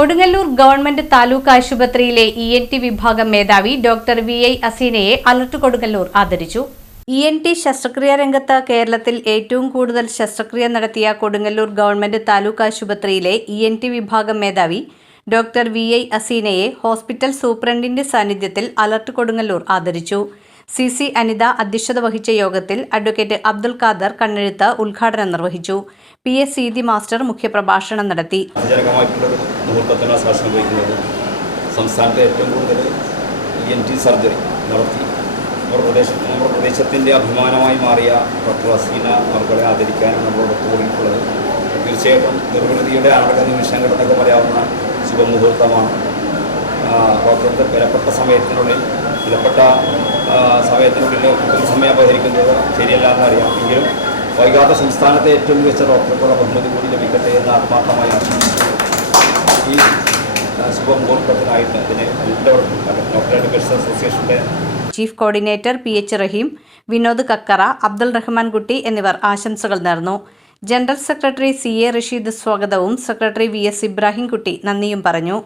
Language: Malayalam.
കൊടുങ്ങല്ലൂർ ഗവൺമെന്റ് താലൂക്ക് ആശുപത്രിയിലെ ENT വിഭാഗം മേധാവി ഡോക്ടർ VI അസീനയെ അലർട്ട് കൊടുങ്ങല്ലൂർ ആദരിച്ചു. ENT ശസ്ത്രക്രിയാ രംഗത്ത് കേരളത്തിൽ ഏറ്റവും കൂടുതൽ ശസ്ത്രക്രിയ നടത്തിയ കൊടുങ്ങല്ലൂർ ഗവൺമെന്റ് താലൂക്ക് ആശുപത്രിയിലെ ENT വിഭാഗം മേധാവി ഡോക്ടർ VI അസീനയെ ഹോസ്പിറ്റൽ സൂപ്രണ്ടിന്റെ സാന്നിധ്യത്തിൽ അലർട്ട് കൊടുങ്ങല്ലൂർ ആദരിച്ചു. CC അനിത അധ്യക്ഷത വഹിച്ച യോഗത്തിൽ അഡ്വക്കേറ്റ് അബ്ദുൽ ഖാദർ കണ്ണെഴുത്ത് ഉദ്ഘാടനം നിർവഹിച്ചു. PS സീതി മാസ്റ്റർ മുഖ്യപ്രഭാഷണം നടത്തി. സംസ്ഥാനത്തെ ഏറ്റവും കൂടുതൽ ENT സർജറി നടത്തി നമ്മുടെ പ്രദേശത്തിൻ്റെ അഭിമാനമായി മാറിയ ഡോക്ടർ അസീന അവർകളെ ആദരിക്കാനാണ് നമ്മളോട് കൂടിയിട്ടുള്ളത്. തീർച്ചയായിട്ടും നിർവൃതിയുടെ ആടക നിമിഷങ്ങളെന്നൊക്കെ പറയാവുന്ന ശുഭമുഹൂർത്തമാണ്. ഡോക്ടറുടെ വിലപ്പെട്ട സമയത്തിനുള്ളിൽ സമയം അപഹരിക്കുന്നത് ശരിയല്ല എന്നറിയാം. എങ്കിലും വൈകാതെ സംസ്ഥാനത്തെ ഏറ്റവും മികച്ച ഡോക്ടർക്കുള്ള ബഹുമതി കൂടി ലഭിക്കട്ടെ എന്ന് ആത്മാർത്ഥമായി ആശംസിച്ചു. ഈ ശുഭമുഹൂർത്തത്തിനായിട്ട് ഇതിനെ എല്ലാവർക്കും ഡോക്ടർ എഡ്യൂക്കേഷൻ അസോസിയേഷൻ്റെ ചീഫ് കോർഡിനേറ്റർ PH റഹീം, വിനോദ് കക്കറ, അബ്ദുൾ റഹ്മാൻ കുട്ടി എന്നിവർ ആശംസകൾ നേർന്നു. ജനറൽ സെക്രട്ടറി CA റഷീദ് സ്വാഗതവും സെക്രട്ടറി VS ഇബ്രാഹിം കുട്ടി നന്ദിയും പറഞ്ഞു.